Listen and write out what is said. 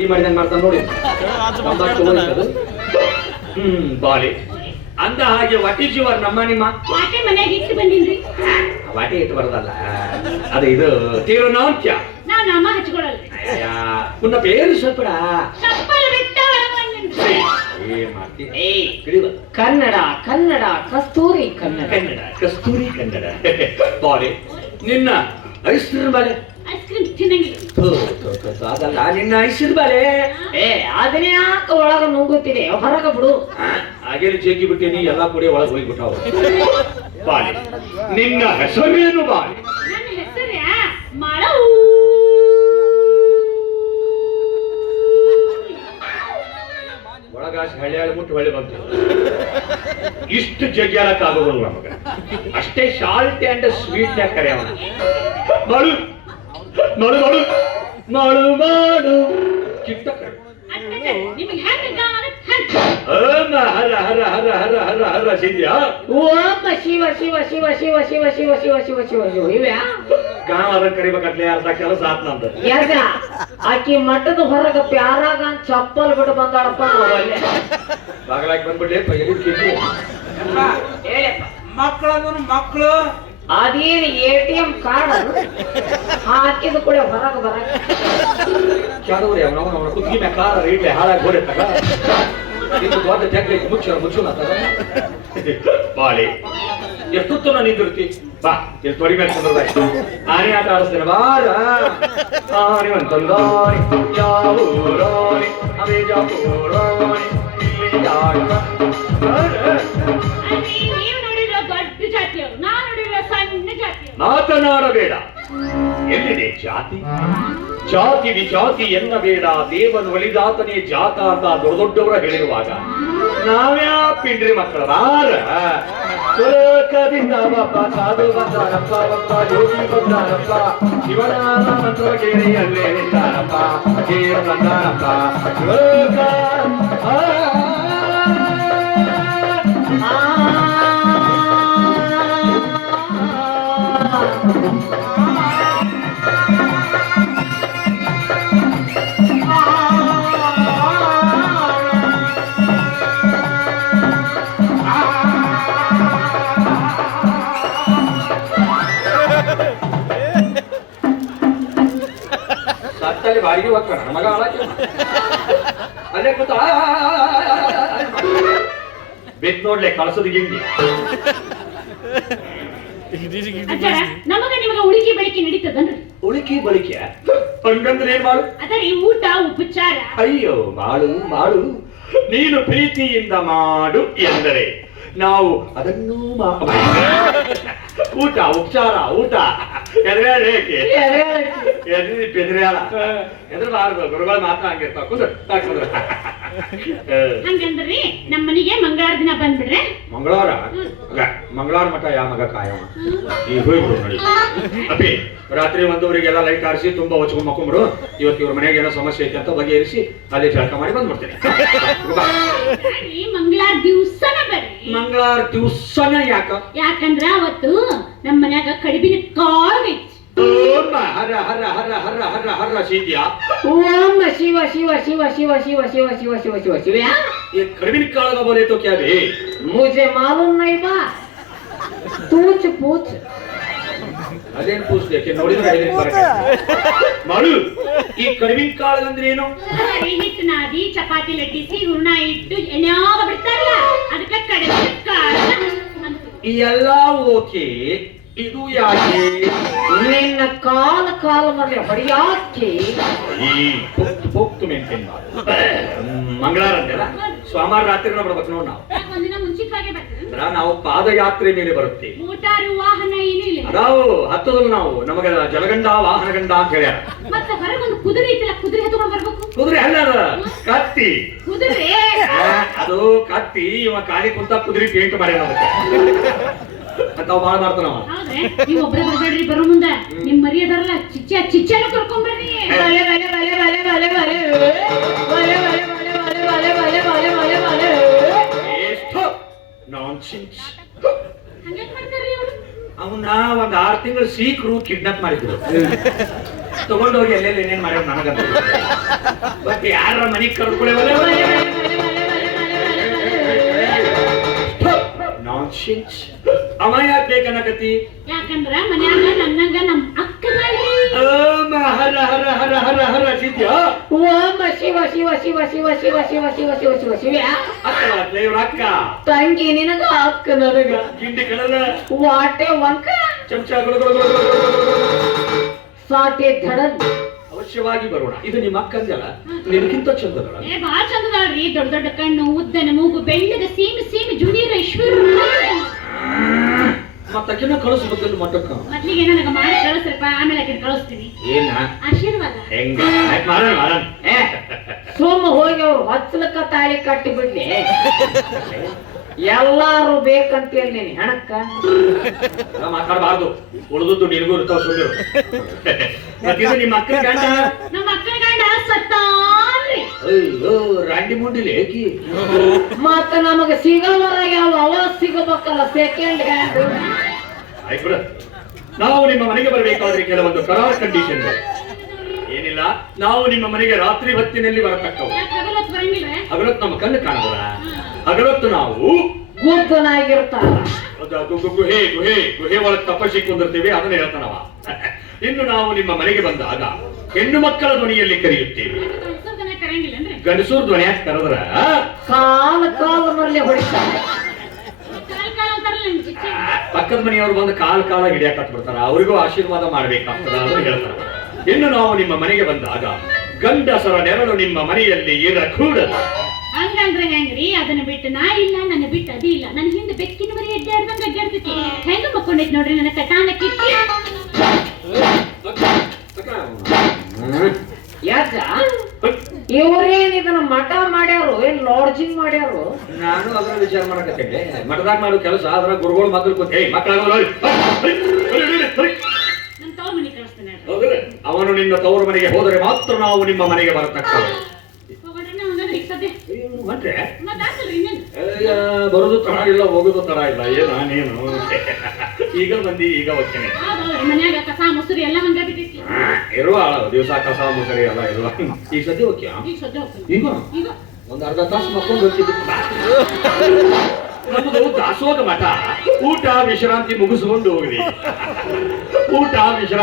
ಈ ಮಾಡಿದಂಗೆ ಮಾಡ್ತಾನೆ ನೋಡಿ. ಬಾಲಿ ಅಂದ ಹಾಗೆ ವಾಟ್ ಈಸ್ ಯುವರ್ ನಮ್ಮ ನಿಮ್ಮ ವಾಟೆ ಮನೆಯಾಗ ಇಟ್ಟು ಬಂದಿನ್ರಿ. ವಾಟೆ ಇಟ್ಟು ಬರೋದಲ್ಲ ಅದು ಇದು ತೀರ್ನೌಂತ್ಯ. ನಾವು ನಾಮ ಹಚ್ಕೊಳಲ್ರಿ. ಪುನ್ನ ಬೇರು ಸ್ವಲ್ಪ ಚಪ್ಪಲ್ ಬಿಟ್ಟ ಏನ್ ಮಾಡ್ತಿ ಕನ್ನಡ ಕನ್ನಡ ಕಸ್ತೂರಿ ಕನ್ನಡ ಕನ್ನಡ ಕಸ್ತೂರಿ ಕನ್ನಡ. ಬಾಲಿ ನಿನ್ನ ಐಸ್ಕ್ರೀಮ್ ಬಾಲೆ ಐಸ್ ಕ್ರೀಮ್ ತಿನ್ನಂಗಿಲ್ಲ. ಅದಲ್ಲ ನಿನ್ನ ಐಸ್ಕ್ರೀಮ್ ಬಾಲೆ. ಅದನ್ನೇ ಯಾಕೆ ಒಳಗ ನುಂಗುತ್ತಿದೆ ಹೊರಗ ಬಿಡು. ಹಾಗೇನು ಜಗ್ಗಿ ಬಿಟ್ಟೇನಿ ಎಲ್ಲಾ ಕೊಡಿ ಒಳಗೆ ಹೋಗ್ಬಿಟ್ಟಾವ. ಬಾಲಿ ನಿನ್ನ ಹೆಸರೇನು ಬಾಲಿ? ನನ್ನ ಹೆಸರೇ ಮಾಡವು. ಒಳಗಾಶ್ ಹಳ್ಳಿ ಮುಟ್ಟು ಹೊಳ್ಳಿ ಬಂತು. ಇಷ್ಟು ಜಗ್ಗ್ಯಾಳಕ್ಕಾಗೋದಿಲ್ಲ ನಮಗ. ಅಷ್ಟೇ ಶಾಲ್ಟ್ ಅಂಡ್ ಸ್ವೀಟ್ ನಾಗ ಕರೆಯವನ. ಮಾಡು ಮಾಡು ಮಾಡು ಮಾಡು ಮಾಡು ಚಿಟ್ಟ ಕರೆ. ನಿಮಗೆ ಹೆಂಗ ಗಾನ ಹರ ಹರ ಹರ ಹರ ಹರ ಹರ ಸಿದ್ಯಾ. ಓಂ ಶಿವ ಶಿವ ಶಿವ ಶಿವ ಶಿವ ಶಿವ ಶಿವ ಶಿವ ಶಿವ ಶಿವ ಇವ್ಯಾ ಗಾಂವ್ ಅದನ್ನ ಕರಿಬೇಕತ್ಲೆ ಅರ್ಧ ಕೆಲಸ ಆತ್ ನಮ್ದು. ಯಾಕ ಆಕಿ ಮಠದ ಹೊರಗ ಪ್ಯಾರಾಗ ಚಪ್ಪಲ್ ಬಿಟ್ಟು ಬಂದಾಳಪ್ಪ. ಬಾಗಲಾಗಿ ಬಂದ್ಬಿಡ್ಲಿ ಮಕ್ಕಳು ಅದೇನು ATM ಕಾರ್ಡ್ ಹಾಕಿದ ಕೂಡ ಹೊರಗ ಬರಕ ಚಾಡೋರಿ ಅವನ ಕುತ್ತಿಗೆ ಮ್ಯಾಗ ಕಾರ ಇಡ್ಲಿ ಹಾಳಾಗಿ ಹೋಗಿರ್ತಾಗ. ಇದು ದೊಡ್ಡ ಜಗ್ಲಿ ಮುಚ್ಚು ಬಾಲಿ ಎಷ್ಟೊತ್ತು ನಾನು ನಿಂತಿರ್ತಿ. ಬಾ ಇಲ್ಲಿ ತೊಡಿ ಮೇಲೆ ಕುಂದ್ರದಾಯ್ತು. ಆನೆ ಆಟ ಆಡಿಸ್ತೇನೆ ಬಾರ. ಆನೆ ಅಂತಂದಾರಿ ಯಾವ ಊರಾಣಿ ಅವೇ ಜಾಪೂರಾಣಿ ಇಲ್ಲಿ ಯಾಕ ನೀವು ನೋಡಿರೋ ದೊಡ್ಡ ಜಾತಿಯವರು, ನಾ ನೋಡಿರೋ ಸಣ್ಣ ಜಾತಿಯವರು. ಮಾತನಾಡಬೇಡ. ಎಲ್ಲಿದೆ ಜಾತಿ? ಜಾತಿ ವಿಜಾತಿ ಎನ್ನಬೇಡ. ದೇವನು ಒಲಿದಾತನೇ ಜಾತ ಅಂತ ದೊಡ್ಡವರ ಹೇಳಿರುವಾಗ ನಾವ್ಯಾ ಪಿಂಡ್ರಿ ಮಕ್ಕಳ ಬಾರ. ಸುಲಕದಿಂದ ಒಬ್ಬ ಸಾಧು ಬಂದಾರಪ್ಪ, ಒಬ್ಬ ಯೋಗಿ ಬಂದಾರಪ್ಪ, ಶಿವನಾಮ ಮಂತ್ರ ಕೇಳಿಯಲ್ಲೇ ನಿಂತಾರಪ್ಪ, ಕೇಳ ಬಂದಾರಪ್ಪ ಸುಲಕ. ಸತ್ತಲ್ಲಿ ಬಾಡಿಗೆ ಹೋಗ್ತಾನ ನಮಗ ಹಾಳಾಕಿ ಅಲ್ಲೇ ಕೂತ ಬೆತ್ ನೋಡ್ಲೆ ಕಳಸದ ಗಿಂಡಿ. ಅಜ್ಜಾರ, ನಮಗ ನಿಮಗ ಉಳಿಕೆ ಬೆಳಿಕೆ ನಡೀತದನ್ರಿ? ಉಳಿಕೆ ಬಳಿಕೆ ಹಂಗಂದ್ರೆ ಏನ್ ಮಾಡು? ಅದರಿ ಊಟ ಉಪಚಾರ. ಅಯ್ಯೋ ಮಾಡು ಮಾಡು. ನೀನು ಪ್ರೀತಿಯಿಂದ ಮಾಡು ಎಂದರೆ ನಾವು ಅದನ್ನೂ ಊಟ ಉಪಚಾರ ಊಟ ಎದುರೇಳ ಎದುರಬಾರ್ದು. ಗುರುಗಳು ಮಾತ್ರ ಹಂಗಿರ್ತಾವ. ಕುಂದ್ರ ಹಂಗಂದ್ರಿ ನಮ್ಮ ಮನೆಗೆ ಮಂಗಳವಾರ ದಿನ ಬಂದ್ಬಿಡ್ರೆ. ಮಂಗಳವಾರ ಮಂಗಳವಾರ ಮಠ ಯಾವ ಮಗ ಕಾಯವ ಈಗ ಹೋಗ್ಬಿಡು ನೋಡಿ. ಅಪ್ಪಿ ರಾತ್ರಿ 1:00 ಲೈಟ್ ಆರಿಸಿ ತುಂಬಾ ಹೊಚ್ಕೊಂಡ್ ಮಕ್ಕೊಂಬಿಡು. ಇವತ್ತು ಇವ್ರ ಮನೆಗೆ ಏನೋ ಸಮಸ್ಯೆ ಐತೆ ಅಂತ ಬಗೆಹರಿಸಿ ಅಲ್ಲಿ ಜಳಕ ಮಾಡಿ ಬಂದ್ಬಿಡ್ತೇನೆ. ಮಂಗಳವಾರ ದಿವ್ಸನ ಬರ್ರಿ. ಮಂಗಳವಾರ ದಿವ್ಸನ ಯಾಕಂದ್ರ ಅವತ್ತು ನಮ್ಮ ಮನ್ಯಾಗ ಕಡಿಬಿನ ಕಾಳು ಐತಿ. ಹರ ಹರ ಹರ ಹರ ಹರ ಹರ ಸಿದ್ಯಾ. ಓಂ ಶಿವ ಶಿವ ಶಿವ ಶಿವ ಶಿವ ಶಿವ ಶಿವ ಶಿವ ಶಿವ ಶಿವ. ये कड़बिन काल का बोले तो क्या बे? मुझे मालूम नहीं बा. पूछ पूछ. ಅದೇನು ಪೂಸ್ತೆ ಕೆ ನೋಡಿದ್ರೆ ಐದನೇ ಬರಕ ಮಾಡು. ಈ ಕಡಬಿನ ಕಾಳು ಅಂದ್ರೆ ಏನು? ಹಿಟ್ಟು ನಾದಿ ಚಪಾತಿ ಲಟ್ಟಿಸಿ ಹೂರ್ಣ ಇಟ್ಟು ಎಣ್ಣೆಯಾಗ ಬಿಡ್ತಾರಲ್ಲ ಅದಕ್ಕೆ ಕಡಬಿನ ಕಾಳು ಅಂತ. ಎಲ್ಲ ಓಕೆ. ಇದು ಯಾಕೆ? ನಿನ್ನ ಕಾಲ ಮರಲಿ ಹೊಡಿಯಾಕೆ ಹೋಗ್ತು ಮೇಂಟೈನ್ ಮಾಡು. ಮಂಗಳವಾರ ಅಂತೆಲ್ಲ ಸೋಮವಾರ ರಾತ್ರಿ ಬರ್ಬೇಕು ನೋಡಿ. ನಾವು ಒಂದಿನ ಮುಂಚಿತವಾಗಿ ಬರ್ತೇವೆ. ನಾವು ಪಾದಯಾತ್ರೆ ಮೇಲೆ ಬರುತ್ತೆ. ಮೋಟಾರು ವಾಹನ ಏನಿಲ್ಲ ಅದಾವು ಹತ್ತದಲ್ಲ. ನಾವು ನಮಗ ಜಲಗಂಡ ವಾಹನ ಗಂಡ ಅಂತ ಹೇಳ್ಯಾರ. ಮತ್ತೆ ಹೊರಗೊಂದು ಕುದುರೆ ಐತಿಲ್ಲ, ಕುದುರೆ ಹತ್ಕೊಂಡು ಬರ್ಬೇಕು. ಕುದುರೆ ಅಲ್ಲ ಕತ್ತಿ. ಕುದುರೆ ಅದು ಕತ್ತಿ. ಇವ ಕಾಲಿ ಕುಂತ ಕುದುರೆ ಪೇಂಟ್ ಮಾಡ್ಯಾನ ಅಂತ ಬಾಳ ಮಾಡ್ತಾನವ. ಹೌದ್ರೆ ನೀವು ಒಬ್ಬರೇ ಬರ್ಬೇಡ್ರಿ. ಬರೋ ಮುಂದ ನಿಮ್ ಮರಿ ಅದಾರಲ್ಲ ಚಿಚ್ಚನ ಕರ್ಕೊಂಡ್ ಬರ್ರಿ. ಅವನ್ನ ಒಂದ್ 6 ತಿಂಗಳು ಸೀಕ್ರು ಕಿಡ್ನಾಪ್ ಮಾಡಿದ್ರು. ತಗೊಂಡೋಗಿ ಎಲ್ಲೆಲ್ಲಿ ಏನೇನ್ ಮಾಡ್ಯಾರ ನನಗಂತ ಬಟ್ ಯಾರ ಮನೆಗ್ ಕರ್ಕೊಳ್ಳೆ ನಾನ್ಸೆನ್ಸ್. ಅವ ಯಾಕೆ ಬೇಕನ್ನಕತಿ? ಯಾಕಂದ್ರ ಮನ್ಯಾಗ ನನ್ನಂಗ ನಮ್ ಅಕ್ಕನಲ್ಲಿ ಹರ ಹರ ಹರ ಹರ ಹರ ಸಿದ್ಯಾ ಓಂ ಶಿವ ಶಿವ ಶಿವ ಶಿವ ಶಿವ ಶಿವ ಶಿವ ಶಿವ ಶಿವ ಶಿವ ಅಕ್ಕ ಇವ್ರ ಅಕ್ಕ ತಂಗಿ ನಿನಗ ಅಕ್ಕ ನನಗ ಗಿಂಡಿ ಕಳದ ವಾಟೆ ವಂಕ ಚಮಚ ಸಾಟೆ ಧಡನ್. ಅವಶ್ಯವಾಗಿ ಬರೋಣ. ಇದು ನಿಮ್ಮ ಅಕ್ಕಂದಲ್ಲ, ನಿನಗಿಂತ ಚಂದದಳ. ಬಾಳ ಚಂದದಾಳ್ರಿ. ದೊಡ್ಡ ದೊಡ್ಡ ಕಣ್ಣು, ಉದ್ದನ ಮೂಗು, ಬೆಳ್ಳಗ ಸೀಮೆ ಸೀಮೆ ಜೂನಿಯರ್ ಐಶ್ವರ್ಯ. ಮತ್ತಕಿನ ಕಳಿಸ್ಬೇಕಲ್ಲ ಮಠಕ್ಕ. ಮೊದ್ಲಿಗೆ ನನಗ ಮಾಡಿ ಕಳಿಸ್ರಪ್ಪ, ಆಮೇಲೆ ಆಕಿನ ಕಳಿಸ್ತೀನಿ. ಏನ ಆಶೀರ್ವಾದ ಹೆಂಗ ಮಾಡೋಣ ಮಾಡೋಣ. ಸುಮ್ಮ ಹೋಗಿ ಅವ್ರು ಹೊಚ್ಚಲಕ್ಕ ತಾಳಿ ಕಟ್ಟಿ ಬಿಡ್ಲಿ. ಎಲ್ಲಾರು ಬೇಕಂತೇಳಿ ನೀನ್ ಹೆಣಕ್ಕ ಮಾತಾಡಬಾರ್ದು. ಉಳಿದದ್ದು ನಿನಗೂ ಇರ್ತಾವ ಸುಳ್ಳಿರು. ಮತ್ತಿದು ನಿಮ್ಮ ಅಕ್ಕನ ಗಂಡ ನಮ್ಮ ಅಕ್ಕನ ಗಂಡ ಸತ್ತಾನ್ರಿ. ಅಯ್ಯೋ ರಾಂಡಿ ಮುಂಡಿಲಿ ಏಕಿ ಮತ್ತ ನಮಗ ಸಿಗೋವರಾಗ ಅವ ಸಿಗಬೇಕಲ್ಲ ಸೆಕೆಂಡ್ ಹ್ಯಾಂಡ್. ಆಯ್ತು ಬಿಡ. ನಾವು ನಿಮ್ಮ ಮನೆಗೆ ಬರಬೇಕಾದ್ರೆ ಕೆಲವೊಂದು ಕರಾಳ ಕಂಡೀಷನ್. ಏನಿಲ್ಲ, ನಾವು ನಿಮ್ಮ ಮನೆಗೆ ರಾತ್ರಿ ಹೊತ್ತಿನಲ್ಲಿ ಬರತಕ್ಕವು. ಯಾಕೆ ಹಗಲೊತ್ತು ಬರಂಗಿಲ್ವೇ? ಹಗಲೊತ್ತು ನಮ್ಮ ಕಣ್ಣು ಕಾಣಬಲ್ಲ. ಹಗಲೊತ್ತು ನಾವು ಗುದ್ದನಾಗಿರ್ತಾರ. ಗುಹೆ ಗುಹೆ ಗುಹೆ ಒಳಗೆ ತಪಸ್ಸಿ ಕುಂದಿರ್ತೀವಿ, ಅದನ್ನ ಹೇಳ್ತಾನವ. ಇನ್ನು ನಾವು ನಿಮ್ಮ ಮನೆಗೆ ಬಂದಾಗ ಹೆಣ್ಣು ಮಕ್ಕಳ ಧ್ವನಿಯಲ್ಲಿ ಕರೆಯುತ್ತೇವೆ. ಗಂಡಸರ್ದನ ಕರಂಗಿಲ್ಲನ್ರಿ? ಗಂಡಸೂರ್ ಧ್ವನಿಯಾಗಿ ಕರೆದ್ರ ಕಾಲ ಕಾಲ ಮರಲಿ ಹೊಡಿತಾರ. ಕಾಲ್ ಕಾಲ್ ಅಂತಾರಲ್ಲ ನಿಮ್ ಚಿಚ್ಚಿ. ಪಕ್ಕದ ಮನೆಯವರು ಬಂದು ಕಾಲ ಹಿಡಿಯಾಕತ್ ಬಿಡ್ತಾರ. ಅವರಿಗೂ ಆಶೀರ್ವಾದ ಮಾಡ್ಬೇಕಾಗ್ತದ ಅಂತ ಹೇಳ್ತಾರ. ಇನ್ನು ನಾವು ನಿಮ್ಮ ಮನೆಗೆ ಬಂದಾಗ ಗಂಡಸರ ನೆರಳು ನಿಮ್ಮ ಮನೆಯಲ್ಲಿ ಇರಕೂಡದು. ಹಂಗಂದ್ರೆ ಹೆಂಗ್ರಿ? ಅದನ್ನ ಬಿಟ್ಟು ನಾ ಇಲ್ಲ, ನನ್ನ ಬಿಟ್ಟು ಅದೇ ಇಲ್ಲ. ನನ್ನ ಹಿಂದೆ ಬೆಕ್ಕಿನ ಮರಿ ಅಡ್ಡಾಡ್ದಂಗ ಅಡ್ಡಾಡ್ತೈತಿ. ಹೆಂಗ ಮಕ್ಕೊಂಡೈತಿ ನೋಡ್ರಿ ನನ್ನ ಕಟಾನ ಕಿಟ್ಟಿ. ಯಾಕ ಇವ್ರೇನ್ ಇದನ್ನ ಮಠ ಮಾಡ್ಯಾರು ಏನ್ ಲಾಡ್ಜಿಂಗ್ ಮಾಡ್ಯಾರು? ನಾನು ಅದನ್ನ ವಿಚಾರ ಮಾಡಕತ್ತೇನೆ. ಮಠದಾಗ ಮಾಡೋ ಕೆಲಸ ಅದ್ರ ಗುರುಗಳು ಮಕ್ಕಳು ಕೂತಿ ಮಕ್ಕಳಾಗ ನನ್ ತವ್ರ ಮನೆ ಕಳಿಸ್ತೇನೆ. ಅವನು ನಿನ್ನ ತವರು ಮನೆಗೆ ಹೋದರೆ ಮಾತ್ರ ನಾವು ನಿಮ್ಮ ಮನೆಗೆ ಬರತಕ್ಕ. ಹೋಗೋಣ್ರಿ ಹಂಗಂದ್ರೆ ಈಗ ಸದ್ಯ ಮತ್ತೆ ಮತ್ತಾಗ್ತಲ್ರಿ ಇನ್ನೇನು? ಬರೋದು ತಡ ಇಲ್ಲ, ಹೋಗೋದು ತಡ ಇಲ್ಲ. ಏನೇನು ಈಗ ಬಂದಿ ಈಗ ಹೋಗ್ತೇನೆ. ಹೌದೌದ್ರಿ, ಮನ್ಯಾಗ ಕಸ ಮೊಸರು ಎಲ್ಲ ಹಂಗ ಬಿಟ್ಟೈತಿ. ಇರುವ ದಿವಸ ಕಸ ಮುಸರಿ ಎಲ್ಲ ಇರುವ. ಈಗ ಸದ್ಯ ಹೋಗ್ಯಾ? ಈಗ ಸದ್ಯ ಹೋಗ್ತೀನಿ. ಈಗ ಈಗ ಒಂದ್ ಅರ್ಧ ತಾಸು ಮಕ್ಕೊಂಡು ಹೋಗ್ತಿದ್ದೆ. ನಮ್ಮದು ದಾಸೋಗ ಮಠ. ಊಟ ವಿಶ್ರಾಂತಿ ಮುಗಿಸ್ಕೊಂಡು ಹೋಗ್ರಿ. ಊಟ ವಿಶ್ರಾಂತಿ